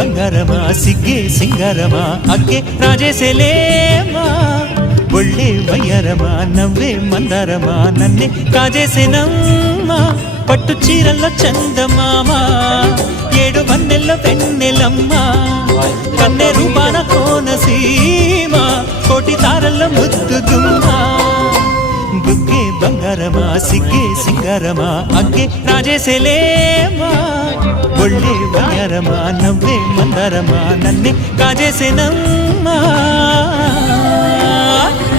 బంగారమా సిగ్గే సింగారమా అగ్గే రాజేసేలేమా ఒళ్ళే వయ్యారమా నవ్వే మందారమా నన్నే కాజేసేనమ్మా పట్టు చీరల్లో చందమామా ఏడు వన్నెల్లో వెన్నెలమ్మా కన్నె రూపాన కోనసీమ కోటి తారల్లో ముద్దుగుమ్మా బుగ్గే బంగారమా సిగ్గే సింగారమా అగ్గే రాజేసేలేమా ఒళ్ళే వయ్యారమా నవ్వే మందారమా నన్నే కాజేసేనమ్మా